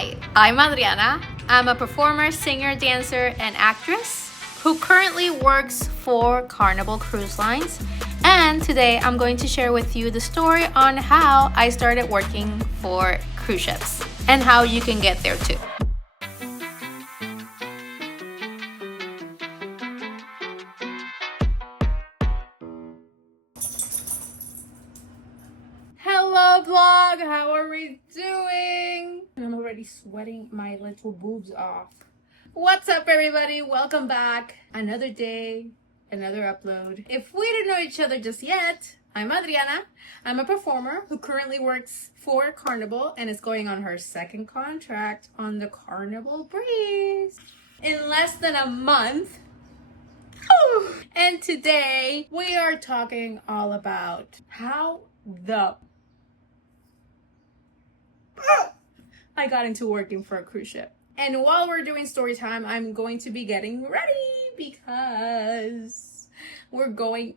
Hi, I'm Adriana. I'm a performer, singer, dancer, and actress who currently works for Carnival Cruise Lines. And today I'm going to share with you the story on how I started working for cruise ships and how you can get there too. Hello vlog, how are we doing? I'm already sweating my little boobs off. What's up everybody? Welcome back. Another day, another upload. If we didn't know each other just yet, I'm Adriana. I'm a performer who currently works for Carnival and is going on her second contract on the Carnival Breeze in less than a month. And today we are talking all about how the I got into working for a cruise ship. And while we're doing story time, I'm going to be getting ready because we're going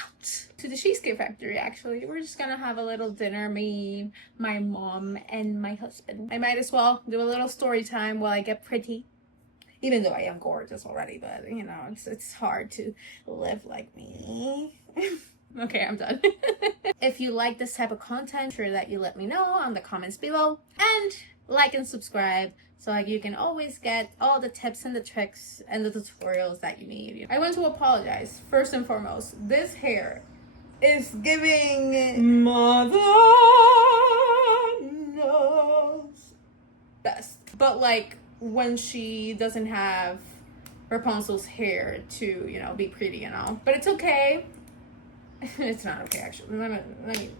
out to the Cheesecake Factory. Actually, we're just gonna have a little dinner, me, my mom, and my husband. I might as well do a little story time while I get pretty, even though I am gorgeous already, but you know, it's hard to live like me. Okay, I'm done. If you like this type of content, sure that you let me know on the comments below, and like and subscribe so you can always get all the tips and the tricks and the tutorials that you need. I want to apologize first and foremost. This hair is giving mother knows best, but like when she doesn't have Rapunzel's hair to, you know, be pretty and all, but it's okay. It's not okay, actually.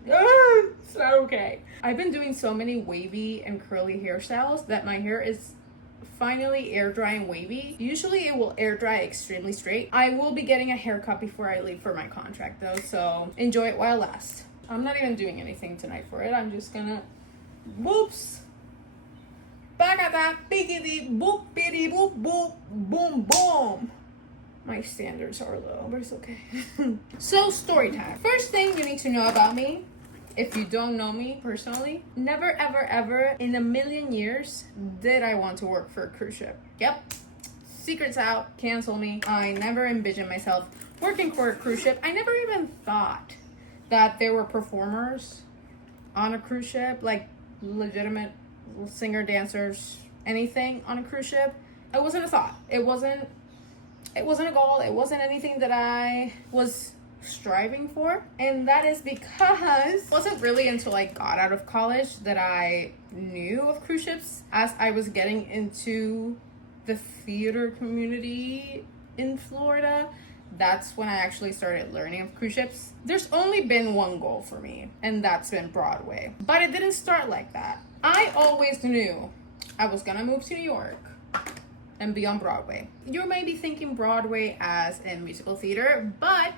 It's not okay. I've been doing so many wavy and curly hairstyles that my hair is finally air dry and wavy. Usually it will air dry extremely straight. I will be getting a haircut before I leave for my contract though, so enjoy it while it lasts. I'm not even doing anything tonight for it. I'm just gonna whoops. Bagada biggity boop bitty boop boop boom boom. My standards are low, but it's okay. So story time. First thing you need to know about me, if you don't know me personally, never ever ever in a million years did I want to work for a cruise ship. Yep, secret's out, cancel me. I never envisioned myself working for a cruise ship. I never even thought that there were performers on a cruise ship, like legitimate singer, dancers, anything on a cruise ship. It wasn't a thought. It wasn't a goal. It wasn't anything that I was striving for. And that is because it wasn't really until I got out of college that I knew of cruise ships. As I was getting into the theater community in Florida, that's when I actually started learning of cruise ships. There's only been one goal for me, and that's been Broadway. But it didn't start like that. I always knew I was gonna move to New York and be on Broadway. You may be thinking Broadway as in musical theater, but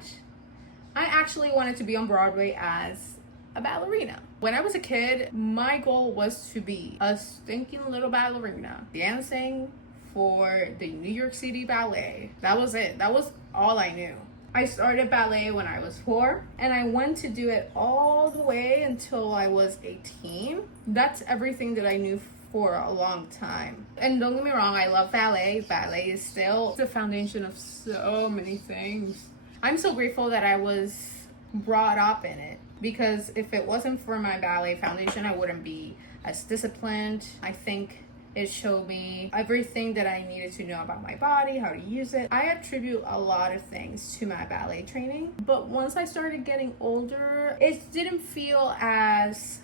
I actually wanted to be on Broadway as a ballerina. When I was a kid, my goal was to be a stinking little ballerina dancing for the New York City Ballet. That was it. That was all I knew. I started ballet when I was 4, and I went to do it all the way until I was 18. That's everything that I knew for a long time. And don't get me wrong, I love ballet. Ballet is still the foundation of so many things. I'm so grateful that I was brought up in it, because if it wasn't for my ballet foundation, I wouldn't be as disciplined. I think it showed me everything that I needed to know about my body, how to use it. I attribute a lot of things to my ballet training, but once I started getting older, I didn't feel as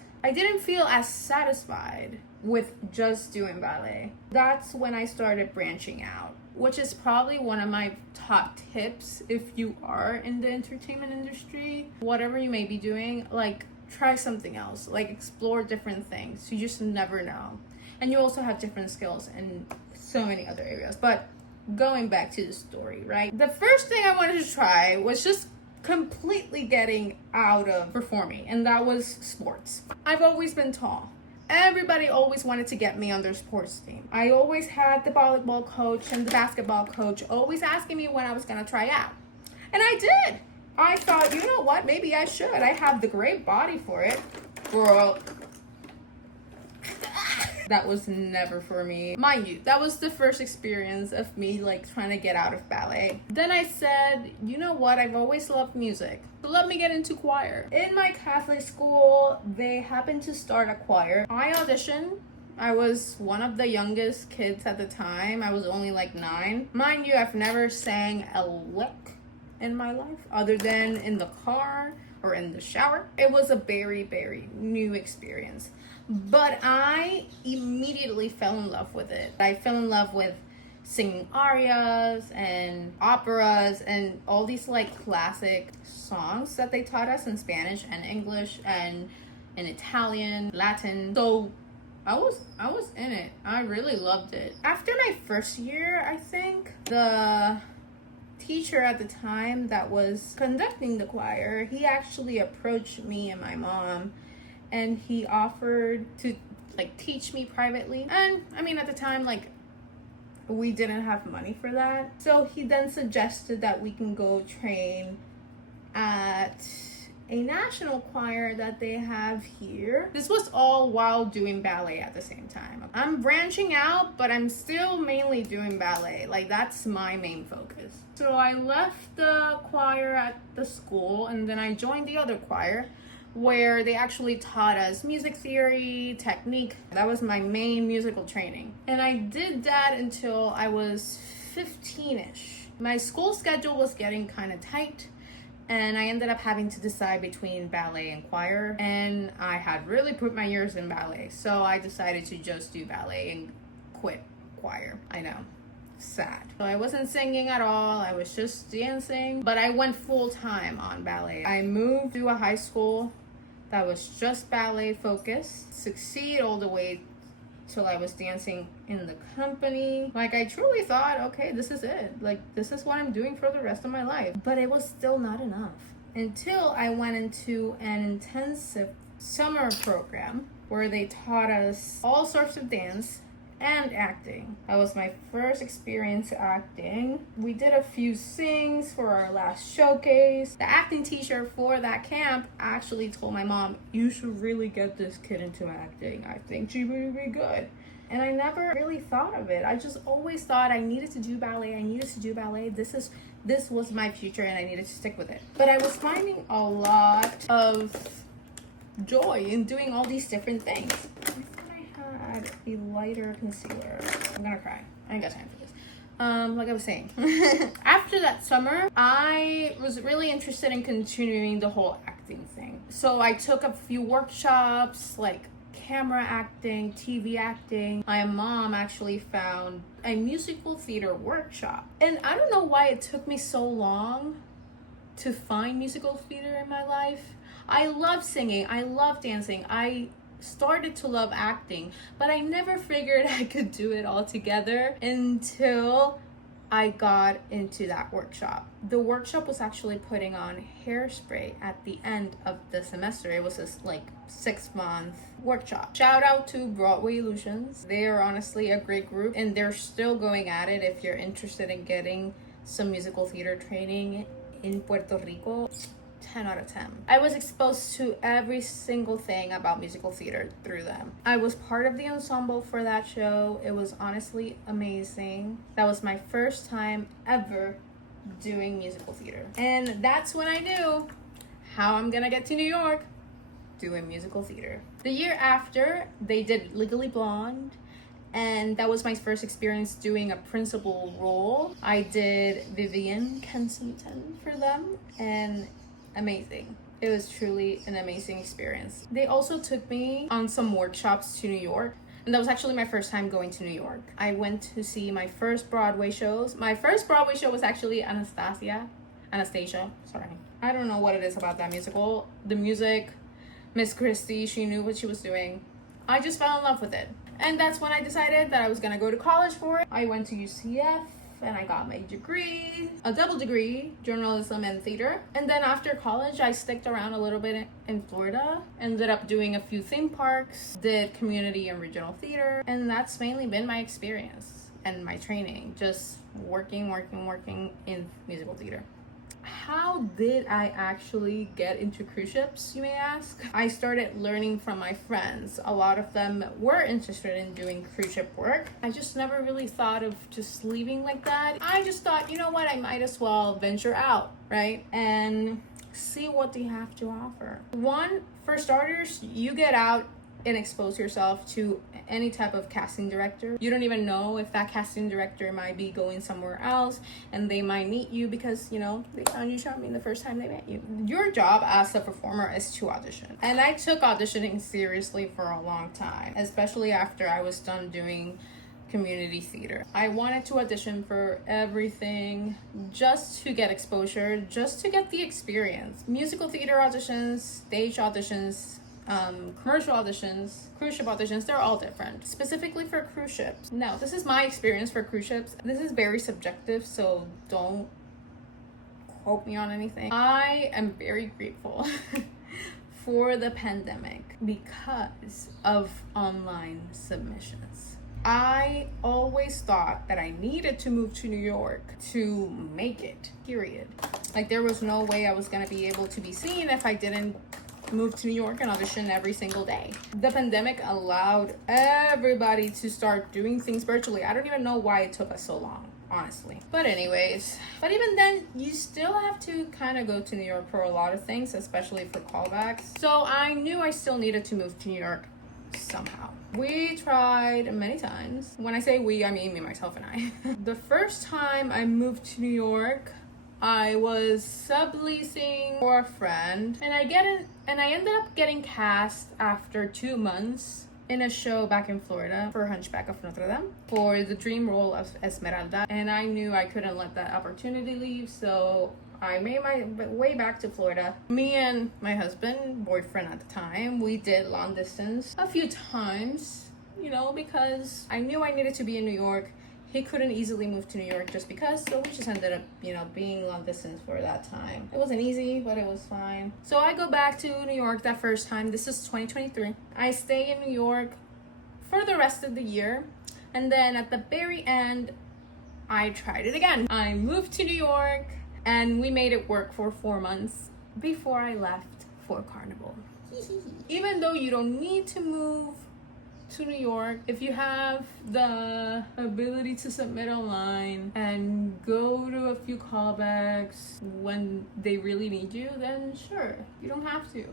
satisfied with just doing ballet. That's when I started branching out, which is probably one of my top tips if you are in the entertainment industry. Whatever you may be doing, like try something else, like explore different things. You just never know. And you also have different skills in so many other areas. But going back to the story, right? The first thing I wanted to try was just completely getting out of performing, and that was sports. I've always been tall. Everybody always wanted to get me on their sports team. I always had the volleyball coach and the basketball coach always asking me when I was gonna try out. And I did. I thought, you know what, maybe I should. I have the great body for it. Girl. That was never for me. Mind you, that was the first experience of me like trying to get out of ballet. Then I said, you know what, I've always loved music, so let me get into choir. In my Catholic school, they happened to start a choir. I auditioned. I was one of the youngest kids at the time. I was only like 9. Mind you, I've never sang a lick in my life other than in the car or in the shower. It was a very, very new experience. But I immediately fell in love with it. I fell in love with singing arias and operas and all these like classic songs that they taught us in Spanish and English and in Italian, Latin. So I was in it. I really loved it. After my first year, I think, the teacher at the time that was conducting the choir, he actually approached me and my mom, and he offered to like teach me privately. And I mean, at the time, like, we didn't have money for that. So he then suggested that we can go train at a national choir that they have here. This was all while doing ballet at the same time. I'm branching out, but I'm still mainly doing ballet. Like, that's my main focus. So I left the choir at the school, and then I joined the other choir where they actually taught us music theory, technique. That was my main musical training. And I did that until I was 15-ish. My school schedule was getting kind of tight, and I ended up having to decide between ballet and choir, and I had really put my years in ballet, so I decided to just do ballet and quit choir. I know, sad. So I wasn't singing at all, I was just dancing, but I went full time on ballet. I moved to a high school that was just ballet focused, succeed all the way till I was dancing in the company. Like, I truly thought, okay, this is it. Like, this is what I'm doing for the rest of my life. But it was still not enough until I went into an intensive summer program where they taught us all sorts of dance and acting. That was my first experience acting. We did a few sings for our last showcase. The acting teacher for that camp actually told my mom, you should really get this kid into acting. I think she would be good. And I never really thought of it. I just always thought I needed to do ballet. I needed to do ballet. This was my future, and I needed to stick with it. But I was finding a lot of joy in doing all these different things. A lighter concealer. I'm gonna cry. I ain't got time for this. Like I was saying, after that summer, I was really interested in continuing the whole acting thing. So I took a few workshops, like camera acting, TV acting. My mom actually found a musical theater workshop. And I don't know why it took me so long to find musical theater in my life. I love singing. I love dancing. I started to love acting, but I never figured I could do it all together until I got into that workshop. The workshop was actually putting on Hairspray at the end of the semester. It was this like 6-month workshop. Shout out to Broadway Illusions. They are honestly a great group, and they're still going at it. If you're interested in getting some musical theater training in Puerto Rico, 10 out of 10. I was exposed to every single thing about musical theater through them. I was part of the ensemble for that show. It was honestly amazing. That was my first time ever doing musical theater. And that's when I knew how I'm gonna get to New York doing musical theater. The year after, they did Legally Blonde, and that was my first experience doing a principal role. I did Vivian Kensington for them, and amazing. It was truly an amazing experience. They also took me on some workshops to New York, and that was actually my first time going to New York. I went to see my first Broadway shows. My first Broadway show was actually Anastasia, sorry. I don't know what it is about that musical. The music, Miss Christie, she knew what she was doing. I just fell in love with it. And that's when I decided that I was gonna go to college for it. I went to UCF, and I got my degree, a double degree, journalism and theater. And then after college, I sticked around a little bit in Florida, ended up doing a few theme parks, did community and regional theater, and that's mainly been my experience and my training, just working in musical theater. How did I actually get into cruise ships, you may ask? I started learning from my friends. A lot of them were interested in doing cruise ship work. I just never really thought of just leaving like that. I just thought, you know what, I might as well venture out, right? And see what they have to offer. One, for starters, you get out and expose yourself to any type of casting director. You don't even know if that casting director might be going somewhere else, and they might meet you because, you know, they found you charming the first time they met you. Your job as a performer is to audition. And I took auditioning seriously for a long time, especially after I was done doing community theater. I wanted to audition for everything just to get exposure, just to get the experience. Musical theater auditions, stage auditions, commercial auditions, cruise ship auditions, they're all different. Specifically for cruise ships. Now, this is my experience for cruise ships. This is very subjective, so don't quote me on anything. I am very grateful for the pandemic because of online submissions. I always thought that I needed to move to New York to make it, period. Like, there was no way I was gonna be able to be seen if I didn't move to New York and audition every single day. The pandemic allowed everybody to start doing things virtually. I don't even know why it took us so long, honestly. But anyways, but even then, you still have to kind of go to New York for a lot of things, especially for callbacks. So I knew I still needed to move to New York somehow. We tried many times. When I say we, I mean me, myself, and I. The first time I moved to New York, I was subleasing for a friend, and I ended up getting cast after 2 months in a show back in Florida for Hunchback of Notre Dame for the dream role of Esmeralda, and I knew I couldn't let that opportunity leave, so I made my way back to Florida. Me and my husband, boyfriend at the time, we did long distance a few times, you know, because I knew I needed to be in New York. He couldn't easily move to New York just because, so we just ended up, you know, being long distance for that time. It wasn't easy, but it was fine. So I go back to New York that first time. This is 2023. I stay in New York for the rest of the year, and then at the very end, I tried it again. I moved to New York, and we made it work for 4 months before I left for Carnival. Even though you don't need to move to New York, if you have the ability to submit online and go to a few callbacks when they really need you, then sure, you don't have to.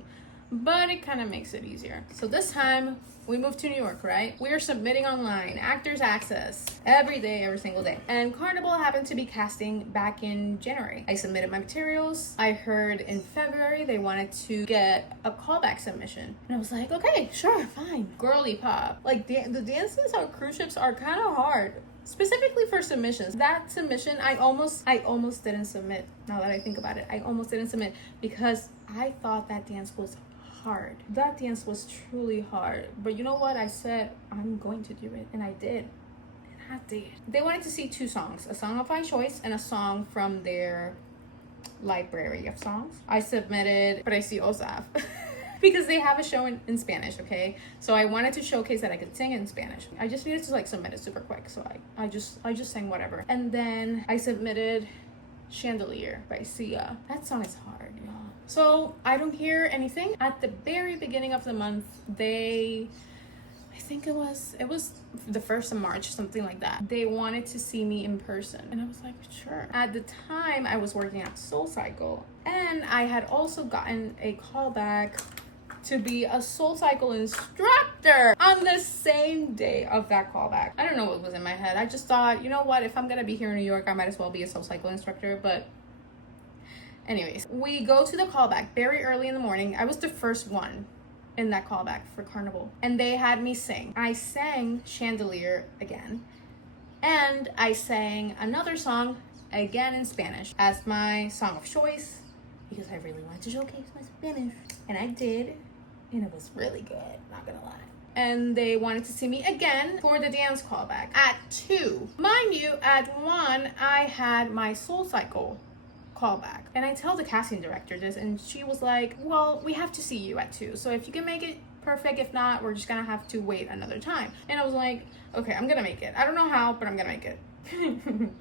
But it kind of makes it easier. So this time we moved to New York, right? We are submitting online, Actors Access, every day, every single day. And Carnival happened to be casting back in January. I submitted my materials. I heard in February they wanted to get a callback submission. And I was like, okay, sure, fine. Girly pop. Like, the dances on cruise ships are kind of hard. Specifically for submissions. That submission, I almost didn't submit. Now that I think about it, I almost didn't submit because I thought that dance was hard. That dance was truly hard. But you know what? I said, I'm going to do it. And I did. And I did. They wanted to see 2 songs. A song of my choice and a song from their library of songs. I submitted Preciosaf. Because they have a show in Spanish, okay? So I wanted to showcase that I could sing in Spanish. I just needed to like submit it super quick. So I just sang whatever. And then I submitted Chandelier by Sia. That song is hard, y'all. So I don't hear anything. At the very beginning of the month, I think it was the 1st of March, something like that. They wanted to see me in person. And I was like, sure. At the time, I was working at Soul Cycle. And I had also gotten a callback to be a Soul Cycle instructor on the same day of that callback. I don't know what was in my head. I just thought, you know what? If I'm gonna be here in New York, I might as well be a Soul Cycle instructor. But anyways, we go to the callback very early in the morning. I was the first one in that callback for Carnival. And they had me sing. I sang Chandelier again. And I sang another song again in Spanish as my song of choice because I really wanted to showcase my Spanish. And I did. And it was really good, not gonna lie. And they wanted to see me again for the dance callback at 2. Mind you, at 1, I had my Soul Cycle callback. And I tell the casting director this, and she was like, well, we have to see you at 2. So if you can make it, perfect. If not, we're just gonna have to wait another time. And I was like, okay, I'm gonna make it. I don't know how, but I'm gonna make it.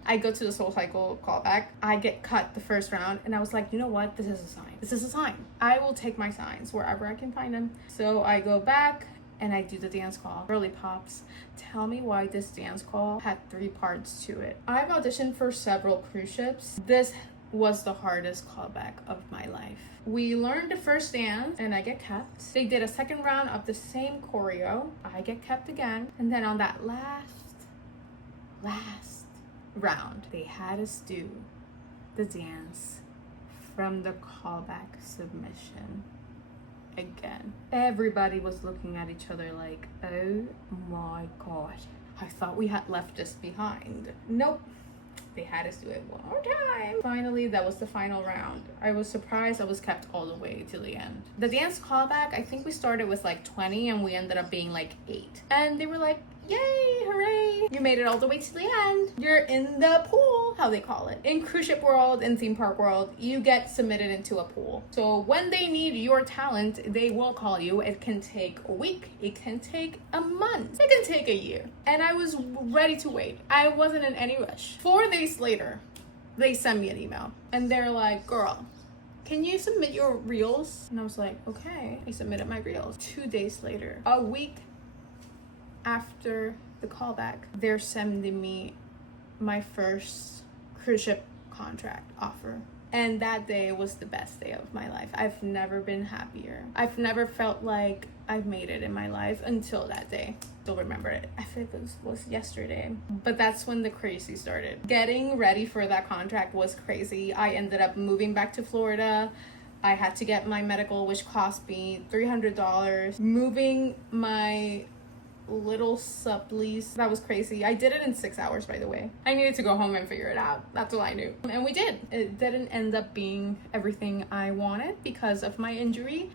I go to the Soul Cycle callback. I get cut the first round, and I was like, you know what? This is a sign. This is a sign. I will take my signs wherever I can find them. So I go back and I do the dance call. Girly pops, tell me why this dance call had 3 parts to it. I've auditioned for several cruise ships. This was the hardest callback of my life. We learned the first dance and I get kept. They did a second round of the same choreo. I get kept again. And then on that last round, they had us do the dance from the callback submission again. Everybody was looking at each other like, oh my god, I thought we had left this behind. Nope. They had us do it one more time. Finally, that was the final round. I was surprised I was kept all the way to the end. The dance callback, I think we started with like 20 and we ended up being like 8. And they were like, yay, hooray, you made it all the way to the end. You're in the pool, how they call it. In cruise ship world, in theme park world, you get submitted into a pool. So when they need your talent, they will call you. It can take a week, it can take a month, it can take a year. And I was ready to wait. I wasn't in any rush. 4 days later, they send me an email and they're like, girl, can you submit your reels? And I was like, okay. I submitted my reels. 2 days later, a week after the callback, they're sending me my first cruise ship contract offer. And that day was the best day of my life. I've never been happier. I've never felt like I've made it in my life until that day. Still remember it. I think it was yesterday. But that's when the crazy started. Getting ready for that contract was crazy. I ended up moving back to Florida. I had to get my medical, which cost me $300. Moving my little sublease, that was crazy. I did it in 6 hours, by the way. I needed to go home and figure it out. That's all I knew. And we did. It didn't end up being everything I wanted because of my injury,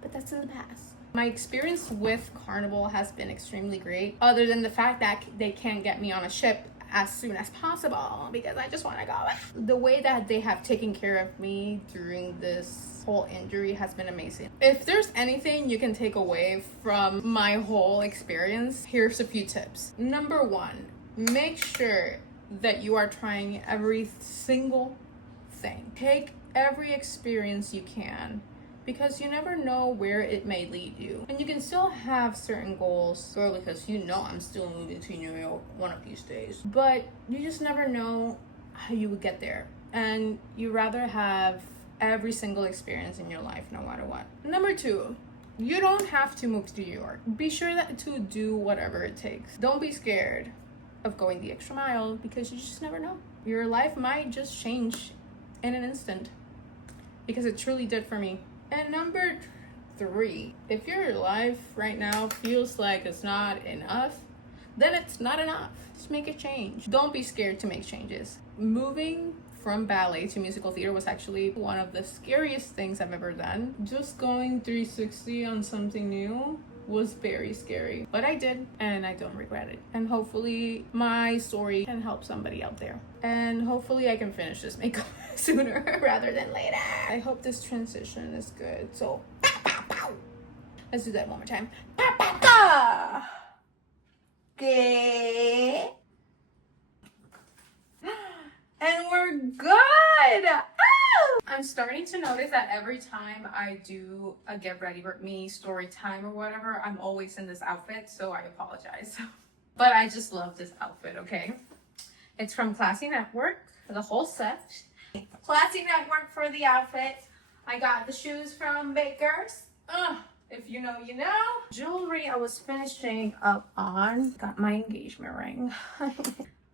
but that's in the past. My experience with Carnival has been extremely great, other than the fact that they can't get me on a ship as soon as possible because I just want to go. The way that they have taken care of me during this whole injury has been amazing. If there's anything you can take away from my whole experience, here's a few tips. Number 1, make sure that you are trying every single thing. Take every experience you can, because you never know where it may lead you. And you can still have certain goals, girl, because you know I'm still moving to New York one of these days. But you just never know how you would get there. And you rather have every single experience in your life, no matter what. Number 2, you don't have to move to New York. Be sure that to do whatever it takes. Don't be scared of going the extra mile, because you just never know. Your life might just change in an instant, because it truly did for me. And number 3, if your life right now feels like it's not enough, then it's not enough. Just make a change. Don't be scared to make changes. Moving from ballet to musical theater was actually one of the scariest things I've ever done. Just going 360 on something new was very scary, but I did, and I don't regret it. And hopefully my story can help somebody out there, and hopefully I can finish this makeup sooner rather than later. I hope this transition is good. So let's do that one more time. Okay. And we're good. I'm starting to notice that every time I do a get ready with me story time or whatever, I'm always in this outfit, so I apologize. But I just love this outfit, okay? It's from Classy Network for the whole set. Classy Network for the outfit. I got the shoes from Baker's. If you know, you know. Jewelry I was finishing up on. Got my engagement ring.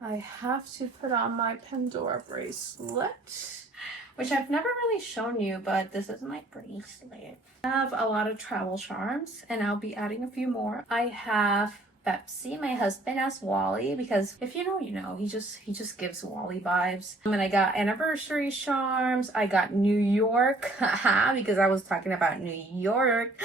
I have to put on my Pandora bracelet, which I've never really shown you, but this is my bracelet. I have a lot of travel charms, and I'll be adding a few more. I have Pepsi, my husband, as Wally, because if you know, you know. He just gives Wally vibes. And I got anniversary charms. I got New York, because I was talking about New York,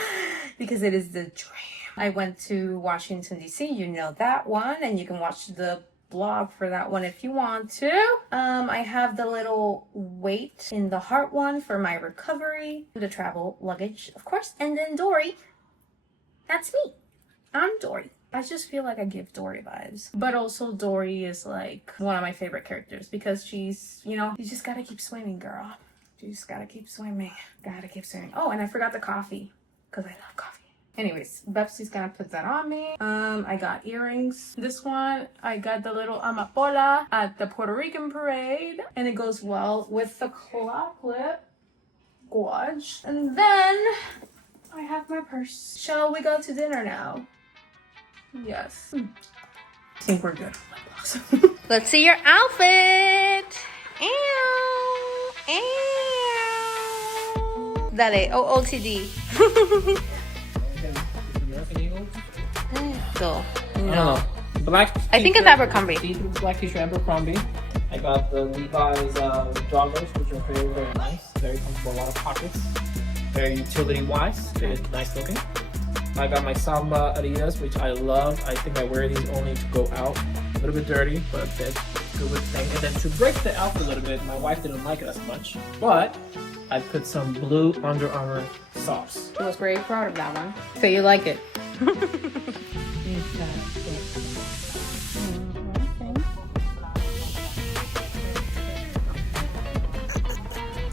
because it is the dream. I went to Washington, D.C., you know that one, and you can watch the blog for that one if you want to. I have the little weight in the heart one for my recovery, the travel luggage, of course, and then Dory. That's me. I'm Dory. I just feel like I give Dory vibes. But also Dory is like one of my favorite characters because she's, you know, you just gotta keep swimming, girl. You just gotta keep swimming. Gotta keep swimming. Oh, and I forgot the coffee because I love coffee. Anyways, Bepsi's gonna put that on me. I got earrings. This one, I got the little amapola at the Puerto Rican parade. And it goes well with the claw clip. Gorge. And then I have my purse. Shall we go to dinner now? Yes. I think we're good. Let's see your outfit. Ew. Ew. Dale, OOTD. Go. No. Black. I think it's Abercrombie. See-through black t-shirt Abercrombie. I got the Levi's joggers, which are very, very nice. Very comfortable, a lot of pockets. Very utility-wise, very nice looking. I got my Samba Adidas, which I love. I think I wear these only to go out. A little bit dirty, but that's a good thing. And then to break the outfit a little bit, my wife didn't like it as much, but I put some blue Under Armour socks. She was very proud of that one. So you like it?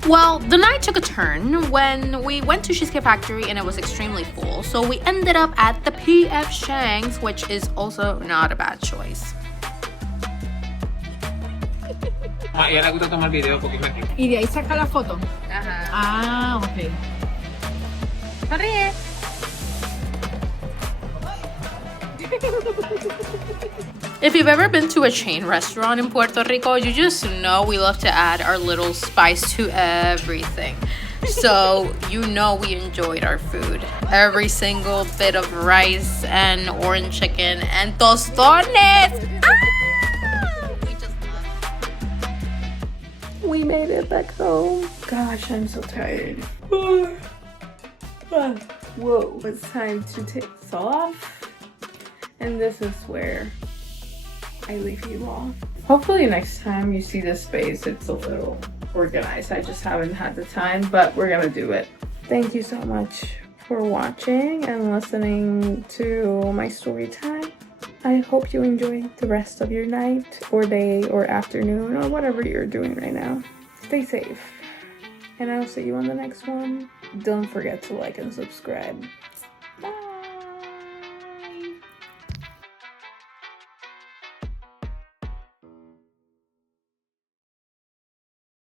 Well, the night took a turn when we went to Cheesecake Factory and it was extremely full. So we ended up at the P.F. Chang's, which is also not a bad choice. Ah, y ahora gusta tomar video porque Y de ahí saca la foto. Ajá. Ah, ok. Sonríe. If you've ever been to a chain restaurant in Puerto Rico, you just know we love to add our little spice to everything. So you know we enjoyed our food. Every single bit of rice and orange chicken and tostones. We just love. We made it back home. Gosh, I'm so tired. Whoa, it's time to take this off. And this is where I leave you all. Hopefully next time you see this space, it's a little organized. I just haven't had the time, but we're gonna do it. Thank you so much for watching and listening to my story time. I hope you enjoy the rest of your night or day or afternoon or whatever you're doing right now. Stay safe. And I'll see you on the next one. Don't forget to like and subscribe.